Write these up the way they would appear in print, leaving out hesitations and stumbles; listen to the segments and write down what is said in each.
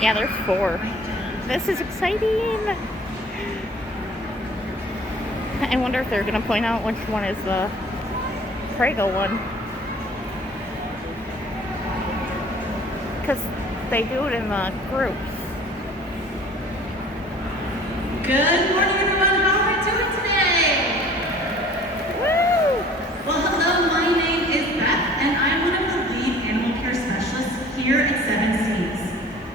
Yeah, there's 4. This is exciting. I wonder if they're going to point out which one is the Prego one. Because they do it in the groups. Good morning, everyone. How are we doing today? Woo! Well, hello. My name is Beth, and I'm one of the lead animal care specialists here at 7 Seas.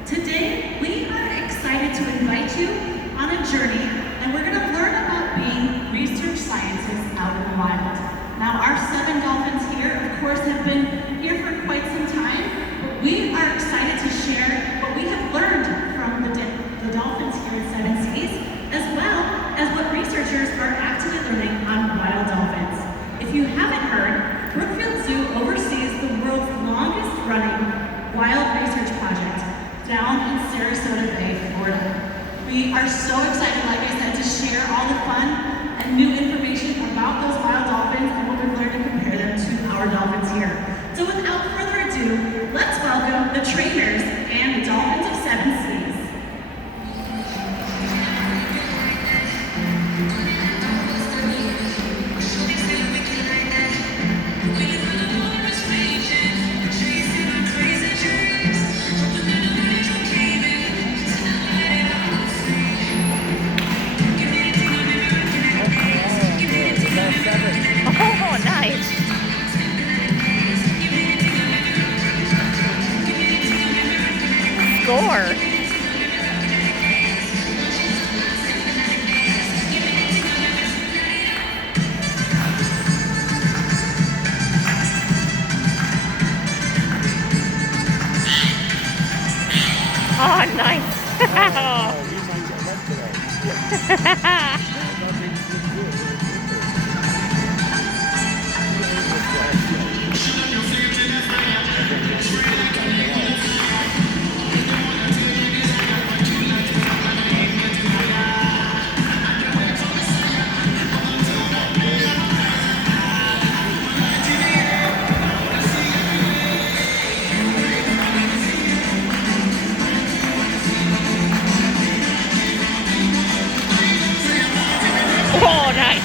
Today, we are excited to invite you on a journey, and we're going to learn about being research scientists out in the wild. Now, our 7 dolphins here, of course, have been here for quite some time, but we are excited to share what we have learned from the dolphins here at 7 Seas, as well as what researchers are actively learning on wild dolphins. If you haven't heard, Brookfield Zoo oversees the world's longest running wild research project down in Sarasota Bay, Florida. We are so excited, like I said, to share all the fun and new information about those wild dolphins and what we've learned to compare them to our dolphins here. So without further ado, let's welcome the trainers and the dolphins of 7 Seas. Oh, nice. Score. Oh, nice. Oh, nice.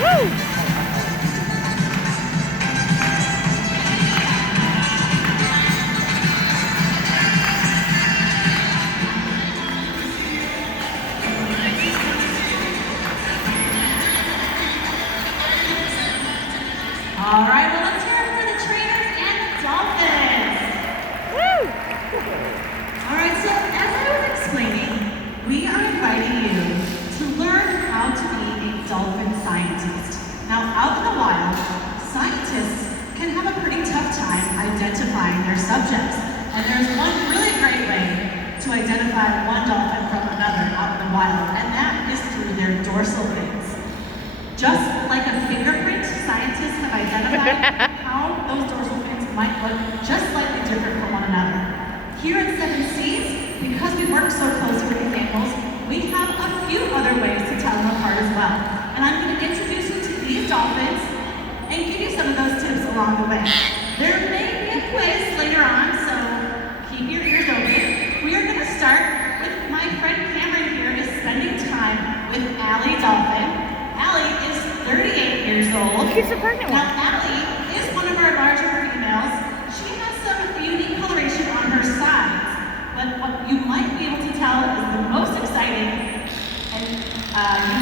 Woo! All right, well, let's hear it for the trainers and the dolphins. Woo! All right, so as I was explaining, we are inviting you to learn how to be a dolphin scientist. Now, out in the wild, scientists can have a pretty tough time identifying their subjects. And there's one really great way to identify one dolphin from another out in the wild, and that is through their dorsal fins. Just like a fingerprint, scientists have identified how those dorsal fins might look just slightly different from one another. Here at 7 Seas, because we work so closely with these animals, we have a few other ways to tell them apart as well. And I'm going to introduce you to these dolphins and give you some of those tips along the way. There may be a quiz later on, so keep your ears open. We are going to start with my friend Cameron here is spending time with Allie Dolphin. Allie is 38 years old. She's a pregnant one. Now, Allie is one of our larger females. She has some unique coloration on her sides, but what you might be able to tell is the most exciting and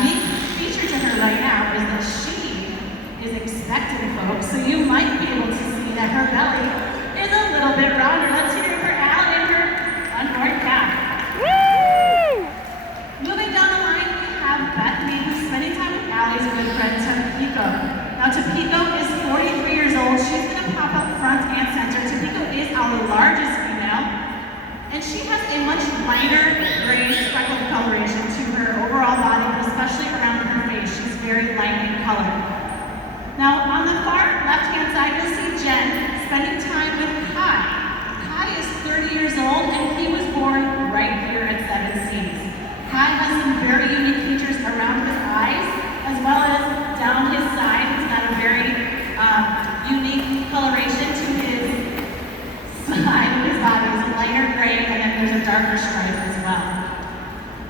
unique feature to her right now is that she is expectant, folks. So you might be able to see that her belly is a little bit rounder. Let's hear it for Allie and her unborn calf. Woo! Moving down the line, we have Bethany, who's spending time with Allie's good friend, Tampico. Now, Tampico is cat has some very unique features around his eyes, as well as down his side. He's got a very unique coloration to his side of his body. It's a lighter gray, and then there's a darker stripe as well.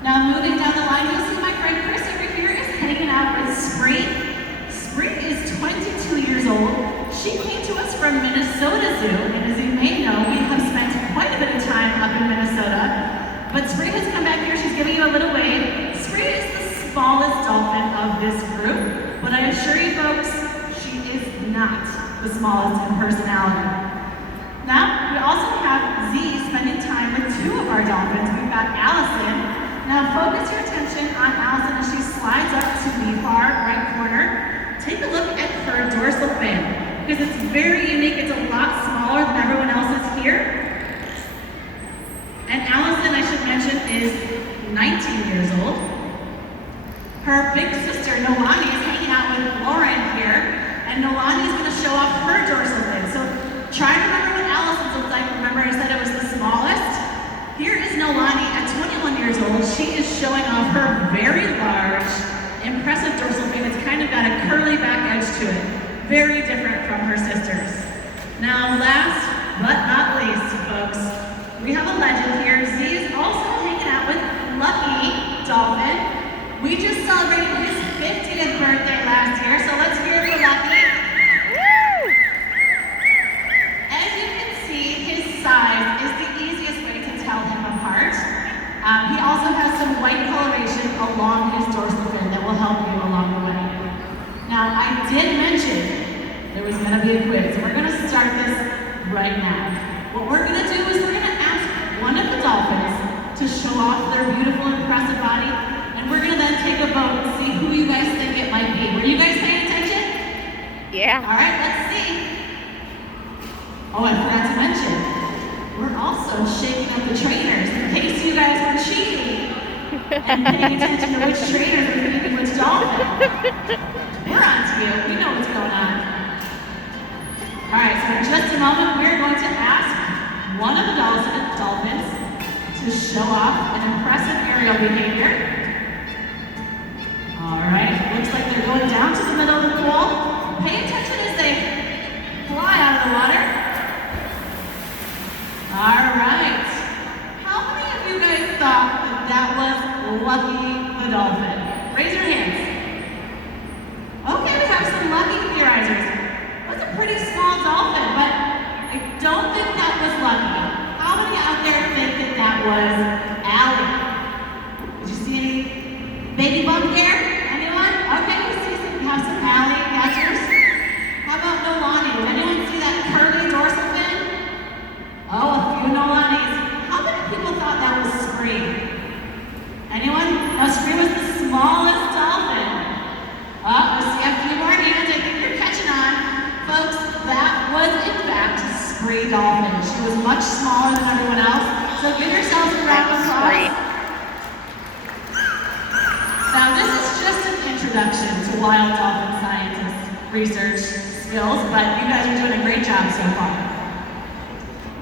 Now moving down the line, you'll see my friend Chris over here is hanging out with Spring. Spring is 22 years old. She came to us from Minnesota Zoo, and as you may know, we have spent quite a bit of time up in Minnesota. But Spring has come back here, she's giving you a little wave. Spring is the smallest dolphin of this group, but I assure you folks, she is not the smallest in personality. Now, we also have Z spending time with two of our dolphins. We've got Allison. Now focus your attention on Allison as she slides up to the far right corner. Take a look at her dorsal fin, because it's very unique. It's a lot smaller than everyone else's here. And Allison, I should mention, is 19 years old. Her big sister, Nolani, is hanging out with Lauren here, and Nolani is going to show off her dorsal fin. So try to remember what Allison's looked like. Remember I said it was the smallest? Here is Nolani at 21 years old. She is showing off her very large, impressive dorsal fin. It's kind of got a curly back edge to it. Very different from her sisters. Now last but not least, folks, we have a legend here. Z is also hanging out with Lucky Dolphin. We just celebrated his 50th birthday last year, so let's hear it for Lucky. Woo! As you can see, his size is the easiest way to tell him apart. He also has some white coloration along his dorsal fin that will help you along the way. Now, I did mention there was going to be a quiz. We're going to start this right now. What we're going to do is we're going to ask one of the dolphins to show off their beautiful, impressive body, and we're going to then take a vote and see who you guys think it might be. Were you guys paying attention? Yeah. All right, let's see. Oh, I forgot to mention, we're also shaking up the trainers in case you guys were cheating and paying attention to which trainers are feeding which dolphin. We're on to you. We know what's going on. All right, so in just a moment, we're going to ask one of the dolphins to show off an impressive aerial behavior. All right, looks like they're going down to the middle of the pool. Pay attention as they fly out of the water. All right. How many of you guys thought that was Lucky the dolphin? Raise your hands. Okay, we have some lucky theorizers. That's a pretty small dolphin, but I don't think that was Lucky. How many out there think that was Allie? Did you see any baby bump hair? Anyone? Okay, we have some Allie catchers. How about Nolani? Did anyone see that curly dorsal fin? Oh, a few Nolanis. How many people thought that was Scream? Anyone? No, Scream was the smallest dolphin. Oh, I see a few more hands. I think you're catching on. Folks, that was in fact Spree Dolphin. She was much smaller than everyone else. So give yourselves a round of applause. Now this is just an introduction to wild dolphin scientist research skills, but you guys are doing a great job so far.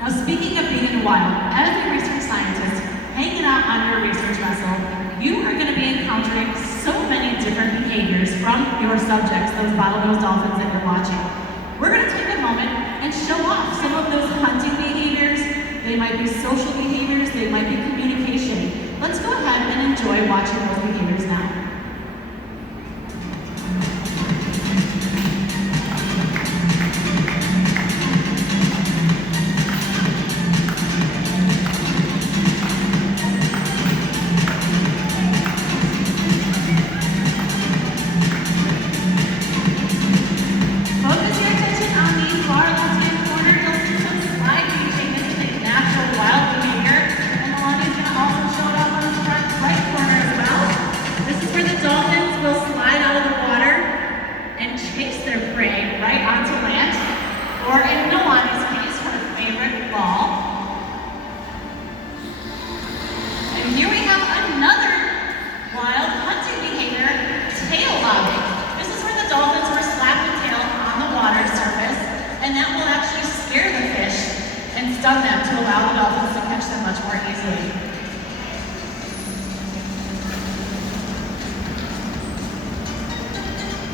Now speaking of being in the wild, as a research scientist, hanging out on your research vessel, you are going to be encountering so many different behaviors from your subjects, those bottlenose dolphins that you're watching. We're going to take a moment and show off some of those hunting behaviors. They might be social behaviors, they might be communication. Let's go ahead and enjoy watching those behaviors now.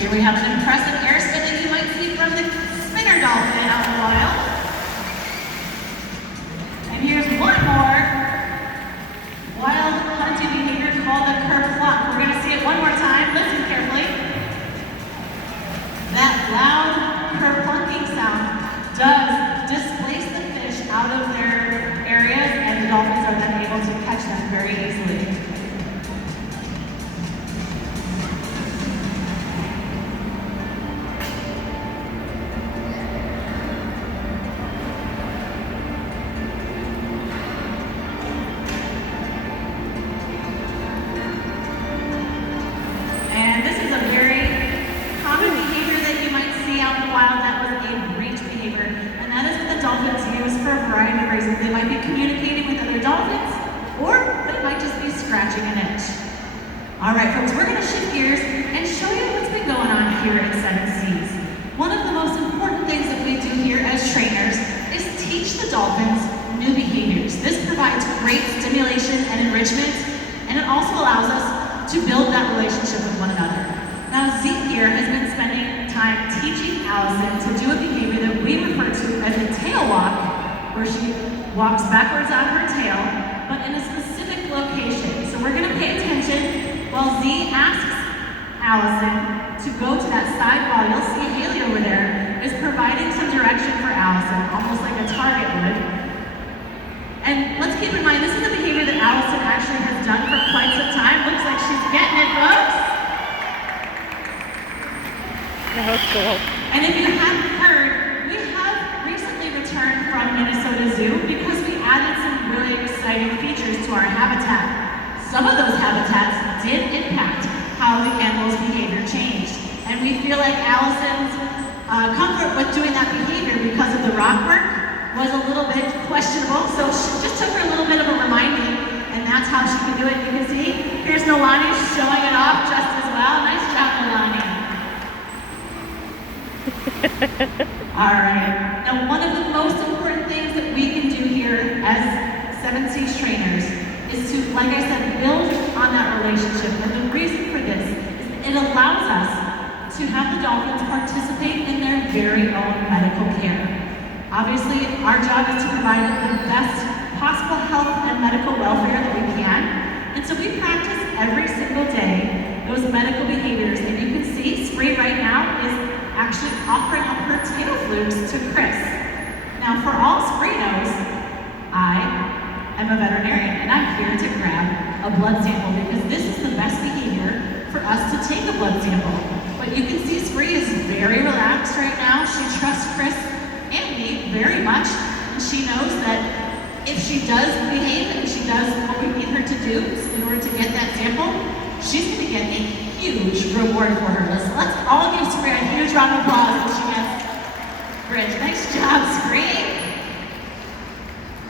Here we have an impressive air spin that you might see from the spinner dolphin out in the wild. And here's one more wild hunting behavior called the kerplunk. We're going to see it one more time. Listen carefully. That loud kerplunking sound does displace the fish out of their areas, and the dolphins are then able to catch them very easily. And this is a very common behavior that you might see out in the wild. That was a breach behavior, and that is what the dolphins use for a variety of reasons. They might be communicating with other dolphins, or they might just be scratching an itch. All right, folks, we're going to shift gears and show you what's been going on here at Seven Seas. One of the most important things that we do here as trainers is teach the dolphins new behaviors. This provides great stimulation and enrichment, and it also allows us to build that relationship with one another. Now, Zeke here has been spending time teaching Allison to do a behavior that we refer to as a tail walk, where she walks backwards on her tail, but in a specific location. So we're going to pay attention while Z asks Allison to go to that side wall. You'll see Haley over there is providing some direction for Allison, almost like a target would. And let's keep in mind, this is a behavior that Allison actually has done for quite some time. Looks like she's getting it, folks. That was cool. And if you haven't heard, we have recently returned from Minnesota Zoo because we added some really exciting features to our habitat. Some of those habitats did impact how the animal's behavior changed. And we feel like Allison's comfort with doing that behavior because of the rock work was a little bit questionable. So she just took her a little bit of a reminding, and that's how she can do it. You can see, here's Nolani showing it off just as well. Nice job, Nolani. All right. Now, one of the most important things that we can do here as Seven Seas trainers is to, like I said, build on that relationship. And the reason for this is it allows us to have the dolphins participate in their very own medical care. Obviously, our job is to provide the best possible health and medical welfare that we can. And so we practice every single day those medical behaviors. And you can see Spree right now is actually offering up her tail flukes to Chris. Now, for all Spree knows, I am a veterinarian, and I'm here to grab a blood sample because this is the best behavior for us to take a blood sample. But you can see Spree is very relaxed right now. She trusts Chris and me very much, and she knows that if she does behave and she does what we need her to do in order to get that sample, she's going to get a huge reward for her. Let's all give Spree a huge round of applause when she gets Bridge. Nice job, Spree.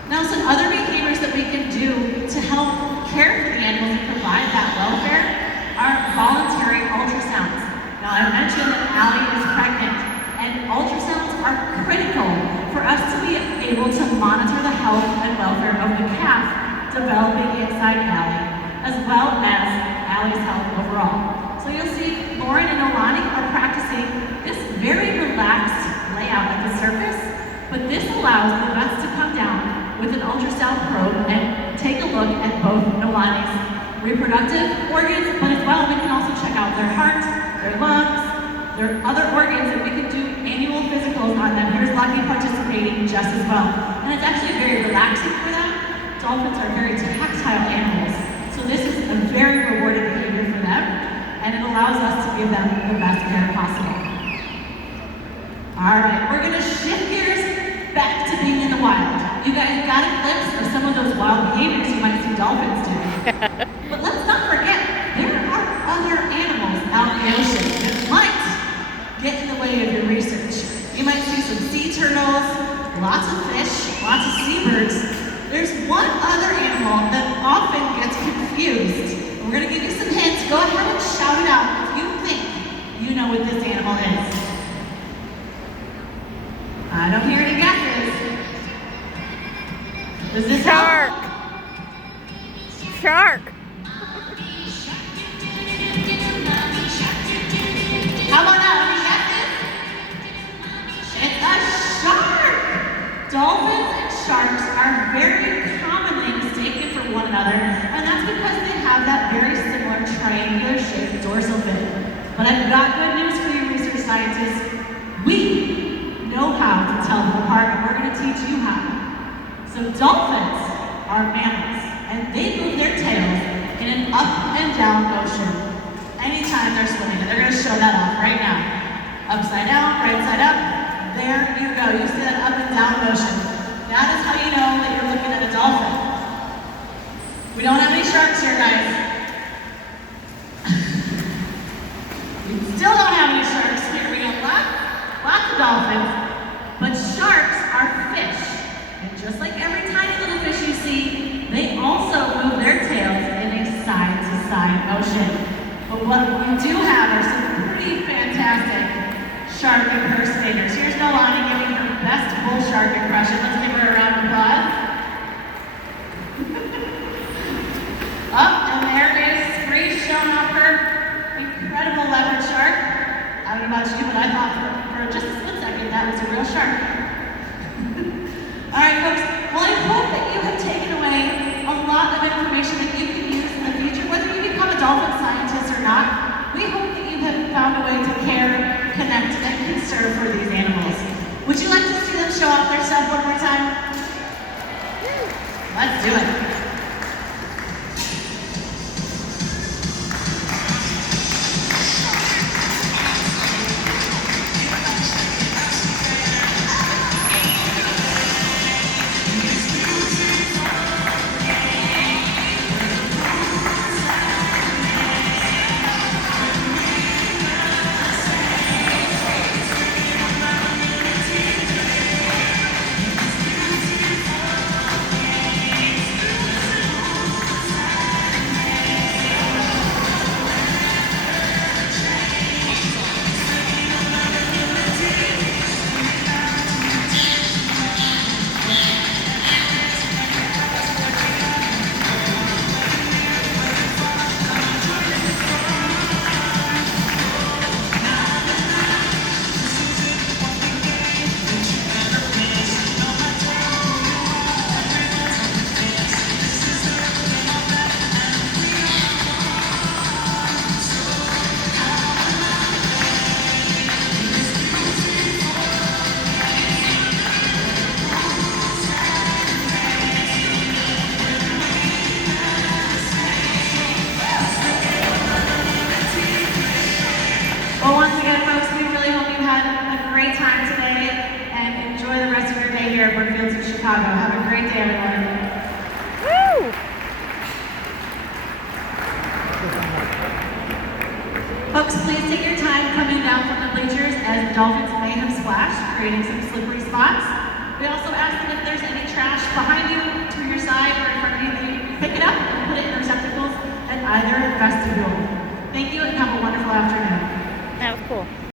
Now, some other behaviors that we can do to help care for the animals and provide that welfare are voluntary ultrasounds. Now, I mentioned that Allie is pregnant, and ultrasounds are critical for us to be able to monitor the health and welfare of the calf developing inside Allie, as well as Allie's health overall. So you'll see Lauren and Olani are practicing this very relaxed layout at the surface, but this allows the vets to come down with an ultrasound probe and take a look at both Nolani's reproductive organs, but as well we can also check out their heart, their lungs, their other organs, and we can do annual physicals on them. Here's Lucky participating just as well. And it's actually very relaxing for them. Dolphins are very tactile animals, so this is a very rewarding behavior for them, and it allows us to give them the best care possible. All right, we're gonna shift gears back to being in the wild. You guys got a glimpse of some of those wild behaviors you might see dolphins do. But let's not forget, there are other animals out in the ocean that might get in the way of your research. You might see some sea turtles, lots of fish, lots of seabirds. There's one other animal that often gets confused. We're gonna give you some hints. Go ahead and shout it out if you think you know what this animal is. I don't hear any guesses. Does this Shark. help? Shark. How about Dolphins and sharks are very commonly mistaken for one another, and that's because they have that very similar triangular-shaped dorsal fin. But I've got good news for you, research scientists. We know how to tell them apart, and we're going to teach you how. So dolphins are mammals, and they move their tails in an up and down motion anytime they're swimming, and they're going to show that off right now. Upside down, right side up. There you go. You see that up and down motion. That is how you know that you're looking at a dolphin. We don't have any sharks here, guys. We still don't have any sharks here. We got lots of dolphins. But sharks are fish. And just like every tiny little fish you see, they also move their tails in a side-to-side motion. But what we do have are some pretty fantastic shark impersonators. Here's Nolani giving her best bull shark impression. Let's give her a round of applause. And there is Spree showing off her incredible leopard shark. I don't know about you, but I thought for just a split second that was a real shark. All right, folks. Well, I hope that you have taken away a lot of information that you can use in the future, whether you become a dolphin scientist or not. We hope that you have found a way to care, connect, and conserve for these animals. Would you like to see them show off their stuff one more time? Let's do it. Well, once again, folks, we really hope you had a great time today and enjoy the rest of your day here at Brookfield Zoo Chicago. Have a great day, everyone. Woo! Folks, please take your time coming down from the bleachers as the dolphins may have splashed, creating some slippery spots. We also ask that if there's any trash behind you, to your side, or in front of you, that you pick it up and put it in receptacles at either vestibule. Thank you and have a wonderful afternoon.